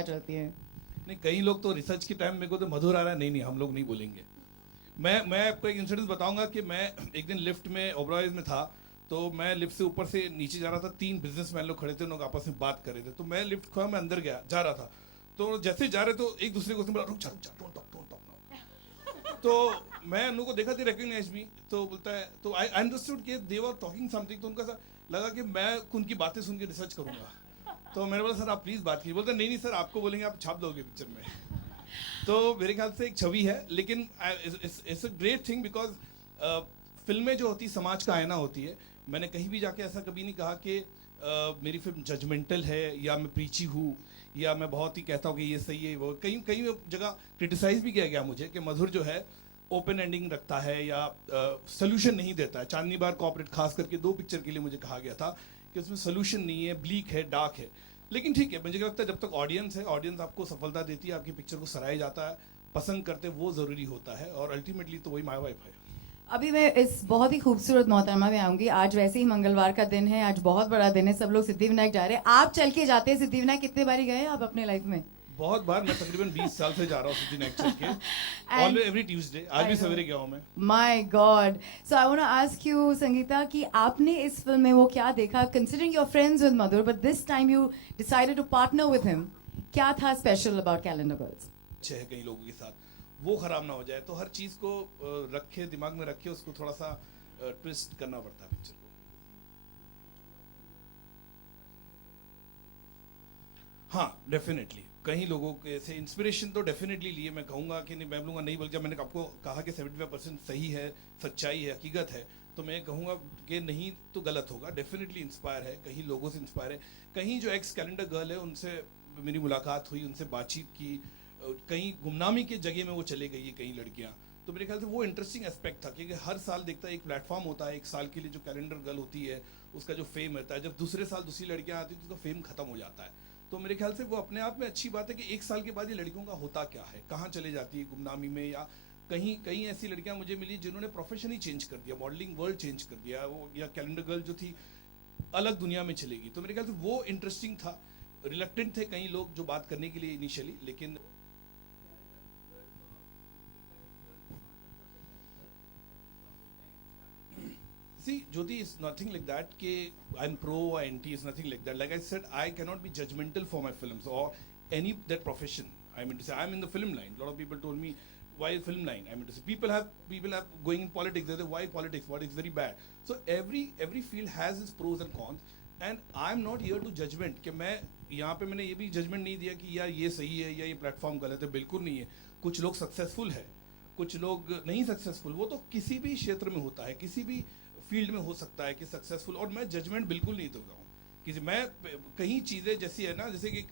पता चलती हैं। नहीं, कई लोग तो रिसर्च के टाइम मेरे को तो मधुर आ रहा है, नहीं नहीं हम लोग नहीं बोलेंगे। मैं आपको एक इंसिडेंस बताऊंगा कि मैं एक दिन लिफ्ट में ओबराइज में था, तो मैं लिफ्ट से ऊपर से नीचे जा रहा था, 3 बिजनेसमैन लोग खड़े थे, उन लोग आपस में बात कर रहे थे, तो मैं लिफ्ट खोया, मैं अंदर गया जा रहा था, तो जैसे जा रहे तो एक दूसरे को बोला रुक जा डोंट टॉक नाउ। तो मैं उन लोगों को देखा, दे रिकॉग्नाइज मी, तो बोलता है, तो आई अंडरस्टूड कि दे वर टॉकिंग समथिंग, तो उनका सा लगा कि मैं उनकी बातें सुन के रिसर्च करूंगा। तो मैंने बोला सर आप प्लीज बात कीजिए, बोलते नहीं नहीं सर आपको बोलेंगे आप छाप दोगे पिक्चर में। तो मेरे ख्याल से एक छवि है, लेकिन it's a great thing because फिल्में जो होती समाज का आईना होती है। मैंने कहीं भी जाके ऐसा कभी नहीं कहा कि मेरी फिल्म जजमेंटल है या मैं प्रीची हूँ या मैं बहुत ही कहता हूँ कि ये सही है वो। कई कई जगह क्रिटिसाइज भी किया गया मुझे कि मधुर जो है ओपन एंडिंग रखता है या सोल्यूशन नहीं देता है। चांदनी बार कॉर्पोरेट खास करके 2 पिक्चर के लिए मुझे कहा गया था कि उसमें सोल्यूशन नहीं है, ब्लीक है, डार्क है। लेकिन ठीक है, मुझे लगता है जब तक ऑडियंस है, ऑडियंस आपको सफलता देती है, आपकी पिक्चर को सराहा जाता है, पसंद करते, वो जरूरी होता है, और अल्टीमेटली तो वही माय वाइफ है। अभी मैं इस बहुत ही खूबसूरत मोहतरमा में आऊंगी। आज वैसे ही मंगलवार का दिन है, आज बहुत बड़ा दिन है, सब लोग सिद्धिविनायक जा रहे हैं। आप चल के जाते हैं सिद्धिविनायक, कितने बारी गए हैं आप अपने लाइफ में? बहुत बार, मैं तकरीबन 20 साल से जा रहा हूँ सिद्धिविनायक चल के, ऑलवेज एवरी ट्यूसडे। आज भी सवेरे गया हूँ मैं। My god. So I want to ask you Sangeeta कि आपने इस फिल्म में वो क्या देखा, considering your friends with Madhur but this time you decided to partner with him, क्या था स्पेशल अबाउट कैलेंडर गर्ल्स? अच्छे है कई लोगों के साथ, वो खराब ना हो जाए, तो हर चीज को रखे, दिमाग में रखे, उसको थोड़ा सा ट्विस्ट करना पड़ता है पिक्चर को। हाँ डेफिनेटली, कई लोगों के से इंस्पिरेशन तो डेफिनेटली लिए, मैं कहूँगा कि नहीं, मैं बोलूँगा नहीं, बल्कि जब मैंने आपको कहा कि 75% सही है, सच्चाई है, हकीकत है, तो मैं कहूँगा कि नहीं तो गलत होगा। डेफिनेटली इंस्पायर है, कहीं लोगों से इंस्पायर है, कहीं जो एक्स कैलेंडर गर्ल है उनसे मेरी मुलाकात हुई, उनसे बातचीत की, कहीं गुमनामी के जगह में वो चले गई है कई लड़कियाँ, तो मेरे ख्याल से वो इंटरेस्टिंग एस्पेक्ट था, क्योंकि हर साल देखता है एक प्लेटफॉर्म होता है, एक साल के लिए जो कैलेंडर गर्ल होती है उसका जो फेम रहता है, जब दूसरे साल दूसरी लड़कियाँ आती है तो उसका फेम खत्म हो जाता है। तो मेरे ख्याल से वो अपने आप में अच्छी बात है कि 1 साल के बाद ये लड़कियों का होता क्या है, कहाँ चले जाती है गुमनामी में, या कहीं कहीं ऐसी लड़कियां मुझे मिली जिन्होंने प्रोफेशन ही चेंज कर दिया, मॉडलिंग वर्ल्ड चेंज कर दिया, वो या कैलेंडर गर्ल जो थी अलग दुनिया में चलेगी। तो मेरे ख्याल से वो इंटरेस्टिंग था। रिलक्टेंट थे कई लोग जो बात करने के लिए इनिशियली, लेकिन see Jyoti, is nothing like that ke I'm pro or anti, is nothing like that. Like I said, I cannot be judgmental for my films or any that profession. I mean to say, I'm in the film line. A lot of people told me why film line. I mean to say, people have going in politics, they say why politics, what is very bad. So every field has its pros and cons, and I'm not here to judgment कि मैं यहाँ पे मैंने ये भी judgement नहीं दिया कि यार ये सही है या ये प्लेटफॉर्म गलत है, बिल्कुल नहीं है। कुछ लोग सक्सेसफुल है, कुछ लोग नहीं सक्सेसफुल, वो तो किसी भी क्षेत्र में होता है, किसी भी फील्ड में हो सकता है कि सक्सेसफुल, और मैं जजमेंट बिल्कुल नहीं दूंगा हूँ कि मैं कहीं चीज़ें जैसी है ना, जैसे कि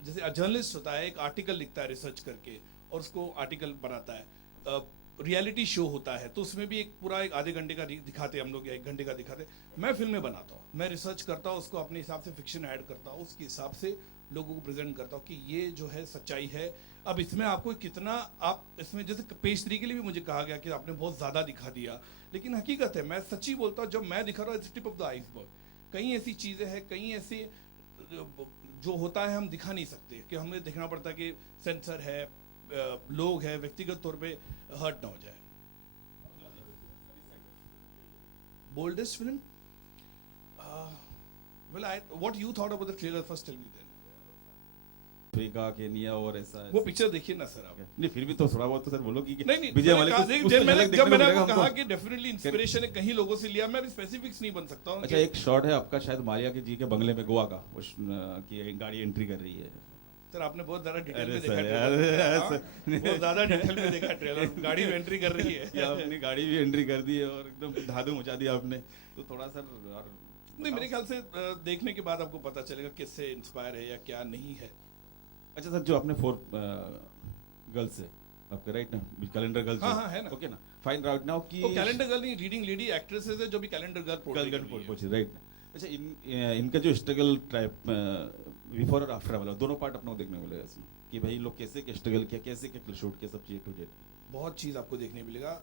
जैसे जर्नलिस्ट होता है, एक आर्टिकल लिखता है रिसर्च करके और उसको आर्टिकल बनाता है, रियलिटी शो होता है तो उसमें भी एक पूरा एक आधे घंटे का दिखाते हम लोग या 1 घंटे का दिखाते। मैं फिल्में बनाता हूँ, मैं रिसर्च करता हूँ, उसको अपने हिसाब से फिक्शन ऐड करता हूँ, उसके हिसाब से लोगों को प्रेजेंट करता हूँ कि ये जो है सच्चाई है। अब इसमें आपको कितना, आप इसमें जैसे पेश 3 के लिए भी मुझे कहा गया कि आपने बहुत ज़्यादा दिखा दिया, लेकिन हकीकत है, मैं सच्ची बोलता हूँ, जब मैं दिखा रहा हूँ its tip of the iceberg. कई ऐसी चीज़ें हैं, कई ऐसे जो होता है हम दिखा नहीं सकते, कि हमें देखना पड़ता है कि सेंसर है, लोग है, व्यक्तिगत तौर पे हर्ट ना हो जाए। Boldest film, well, what you thought about the trailer? First tell me then. Africa, Kenya और ऐसा वो पिक्चर देखिए ना सर आप। नहीं, फिर भी तो थोड़ा बहुत तो सर बोलो कि नहीं विजय मालिक जब मैंने आपको कहा कि डेफिनेटली इंस्पिरेशन है, कहीं लोगों से लिया, मैं अभी स्पेसिफिक्स नहीं बन सकता हूँ। अच्छा, एक शॉट है आपका शायद मारिया के जी के बंगले में गोवा का, उस की गाड़ी एंट्री कर रही है। सर आपने बहुत ज़्यादा डिटेल में अरे देखा सर, ट्रेलर, बहुत ज़्यादा डिटेल में देखा ट्रेलर, गाड़ी में एंट्री कर रही है। या अपनी गाड़ी भी एंट्री कर दी है और एकदम धाधु मचा दिया आपने, तो थोड़ा सर और नहीं, मेरे ख्याल से देखने के बाद आपको पता चलेगा किससे इंस्पायर है या क्या नहीं है। अच्छा सर, जो आपने 4 गर्ल्स है आपके, राइट ना, कैलेंडर गर्ल्स, हाँ है ना, ओके ना, फाइन राइट नाउ की वो कैलेंडर गर्ल नहीं, रीडिंग लेडी एक्ट्रेसेस है जो भी कैलेंडर गर्ल पोर्ट्रे, राइट ना। अच्छा, इनका जो स्ट्रगल टाइप बिफोर और आफ्टर वाला दोनों पार्ट अपने को देखने मिलेगा इसमें, कि भाई लोग कैसे स्ट्रगल किया, कैसे क्या शूट किया, सब चीज टू जेड बहुत चीज़ आपको देखने मिलेगा।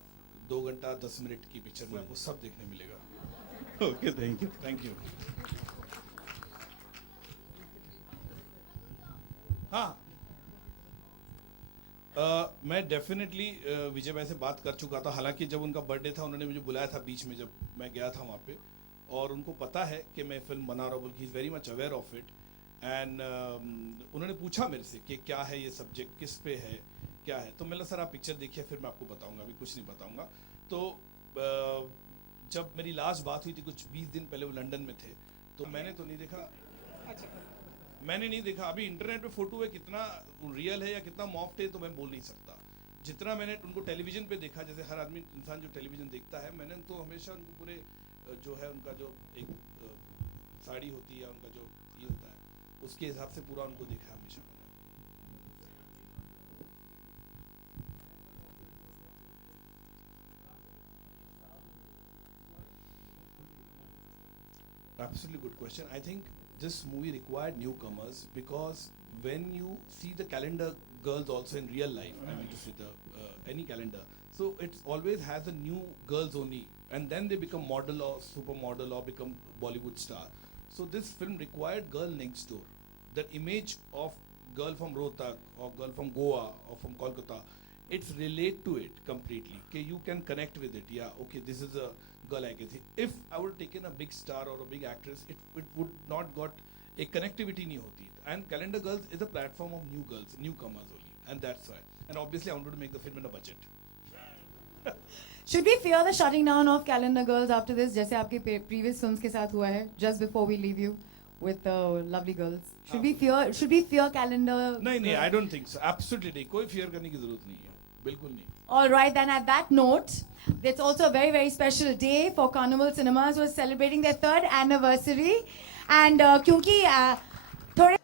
2 घंटा 10 मिनट की पिक्चर में आपको सब देखने मिलेगा। Okay, thank you. Thank you. हाँ मैं डेफिनेटली विजय भाई से बात कर चुका था, हालांकि जब उनका बर्थडे था उन्होंने मुझे बुलाया था बीच में जब मैं गया था वहाँ पे, और उनको पता है कि मैं फिल्म बना रहा हूँ, बल्कि is very much aware of it. And उन्होंने पूछा मेरे से कि क्या है ये सब्जेक्ट, किस पे है, क्या है, तो मैंने सर आप पिक्चर देखिए फिर मैं आपको बताऊंगा, अभी कुछ नहीं बताऊंगा। तो जब मेरी लास्ट बात हुई थी कुछ 20 दिन पहले, वो लंदन में थे, तो मैंने तो नहीं देखा, मैंने नहीं देखा। अभी इंटरनेट पे फोटो है, कितना रियल है या कितना मॉफ्ट है तो मैं बोल नहीं सकता। जितना मैंने उनको टेलीविजन पे देखा, जैसे हर आदमी इंसान जो टेलीविजन देखता है, मैंने तो हमेशा उनको पूरे जो है उनका जो एक साड़ी होती है, उनका जो ये होता है, उसके हिसाब से पूरा उनको देखा हमेशा मैंने। Absolutely good question. I think this movie required newcomers because when you see the calendar girls also in real life, I mean to say the any calendar, so it always has a new girls only, and then they become model or supermodel or become Bollywood star. So this film required girl next door. The image of girl from Rohtak or girl from Goa or from Kolkata, it's relate to it completely. Okay, you can connect with it. Yeah, okay, this is a girl I can see. If I would have taken a big star or a big actress, it would not got a connectivity nahi hoti. And Calendar Girls is a platform of new girls, newcomers only, and that's why. And obviously, I wanted to make the film in a budget. Should we fear the shutting down of Calendar Girls after this, जैसे आपके previous films के साथ हुआ है? Just before we leave you with the lovely girls, should we fear Calendar? नहीं, I don't think so. Absolutely नहीं, कोई fear करने की जरूरत नहीं है, बिल्कुल नहीं. All right, then at that note, it's also a very, very special day for Carnival Cinemas, who is celebrating their 3rd anniversary. And क्योंकि थोड़े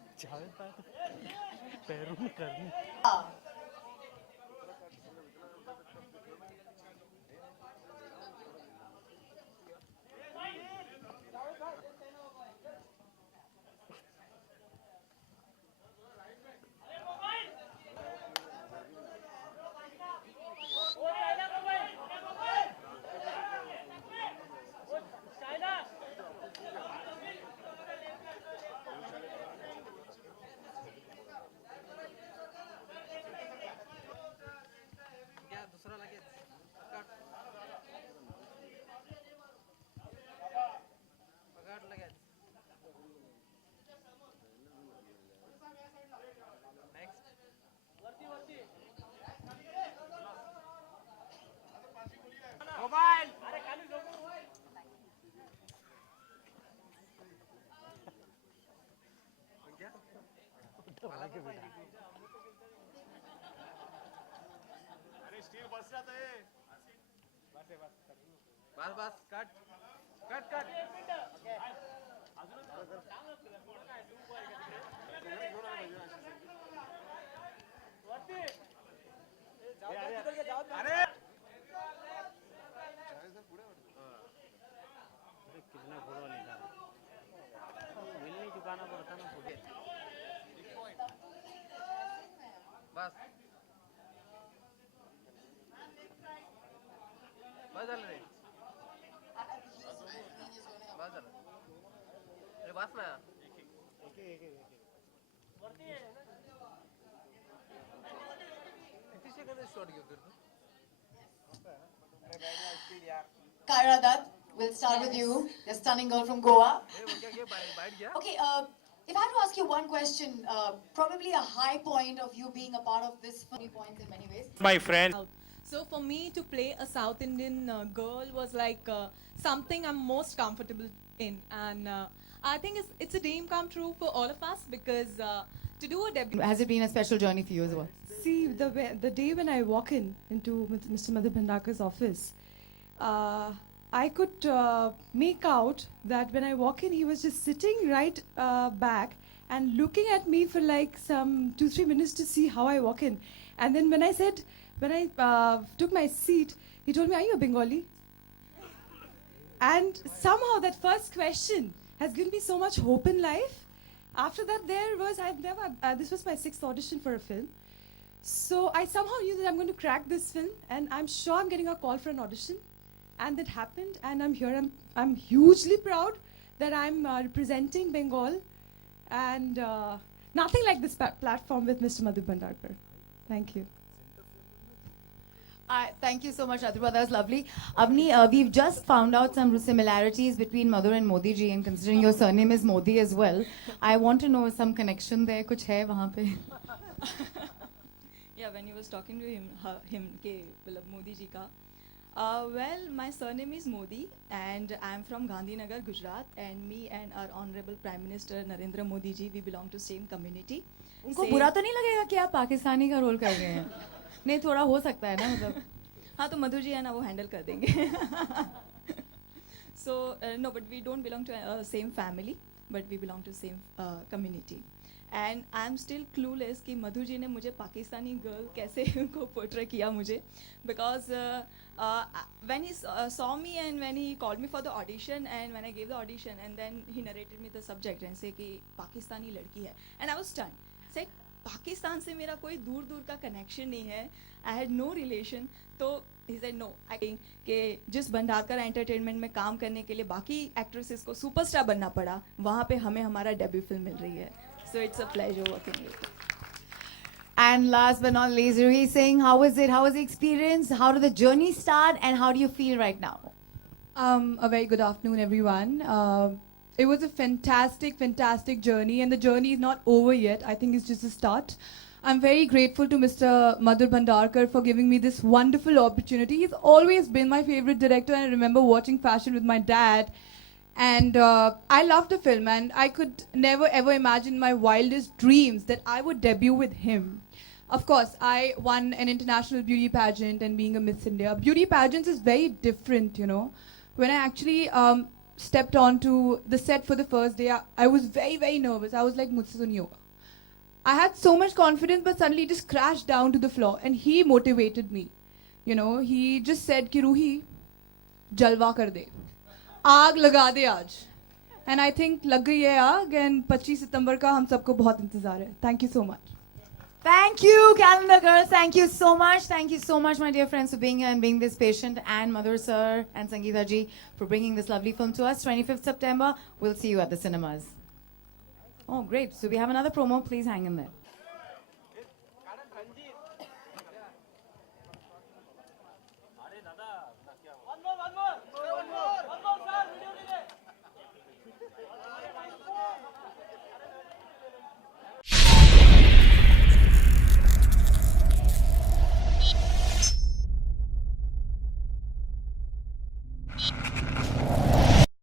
बस कट कितना फोटो निकाला बिल नहीं चुकाना पड़ता ना फोटो बस झालं रे बस झालं अरे बस ना किती सेकंद शॉट घेतो तू Kyra Dutt, we'll start with you, the stunning girl from Goa. Okay, if I had to ask you one question, probably a high point of you being a part of this film, points in many ways. My friend. So for me to play a South Indian girl was like something I'm most comfortable in, and I think it's a dream come true for all of us because to do a debut. Has it been a special journey for you as well? See, the day when I walk into Mr. Madhu Bhandakar's office, I could make out that when I walk in, he was just sitting right back and looking at me for like some 2-3 minutes to see how I walk in. And then when I took my seat, he told me, "Are you a Bengali?" And somehow that first question has given me so much hope in life. After that, this was my 6th audition for a film. So I somehow knew that I'm going to crack this film, and I'm sure I'm getting a call for an audition. And that happened, and I'm here. I'm hugely proud that I'm representing Bengal. And nothing like this platform with Mr. Madhu Bhandarkar. Thank you. Thank you so much, Adruba. That was lovely. Avni, we've just found out some similarities between Madhur and Modi ji, and considering your surname is Modi as well, I want to know some connection there. कुछ है वहाँ पे? Yeah, when he was talking to him ke मतलब Modi ji ka. Well, my surname is Modi and I am from Gandhinagar, Gujarat, and me and our Honorable Prime Minister Narendra Modi ji, we belong to same community. उनको Same- बुरा तो नहीं लगेगा कि आप पाकिस्तानी का role कर रहे हैं? नहीं, थोड़ा हो सकता है ना, मतलब. हाँ तो मधु जी है ना वो हैंडल कर देंगे. So no, but we don't belong to same family, but we belong to same community. And I am still clueless कि मधु जी ने मुझे पाकिस्तानी गर्ल कैसे उनको पोर्ट्रे किया मुझे, because when he saw me and when he called me for the audition and when I gave the audition and then he narrated me the subject and say कि पाकिस्तानी लड़की है, and I was stunned. Said Pakistan से मेरा कोई दूर दूर का connection नहीं है, I had no relation. तो he said no, I think कि जिस भंडारकर एंटरटेनमेंट में काम करने के लिए बाकी एक्ट्रेसेस को सुपरस्टार बनना पड़ा, वहाँ पे हमें हमारा डेब्यू फिल्म मिल रही है. So it's a pleasure working with you. And last but not least, Ruhi Singh, how was it? How was the experience? How did the journey start? And how do you feel right now? A very good afternoon, everyone. It was a fantastic journey, and the journey is not over yet. I think it's just a start. I'm very grateful to Mr. Madhur Bhandarkar for giving me this wonderful opportunity. He's always been my favorite director, and I remember watching Fashion with my dad. And I loved the film, and I could never ever imagine in my wildest dreams that I would debut with him. Of course, I won an international beauty pageant and being a Miss India. Beauty pageants is very different, you know. When I actually stepped onto the set for the first day, I was very nervous. I was like, mujhse to nahi hoga. I had so much confidence, but suddenly it just crashed down to the floor, and he motivated me. You know, he just said ki Ruhi, jalwa kar de. आग लगा दे आज. And I think लग गई है आग, and 25 सितंबर का हम सबको बहुत इंतजार है. Thank you so much. Thank you, calendar girls. Thank you so much. Thank you so much, my dear friends, for being here and being this patient. And Madhur sir and Sangeeta ji for bringing this lovely film to us. 25th September. We'll see you at the cinemas. Oh, great. So we have another promo. Please hang in there.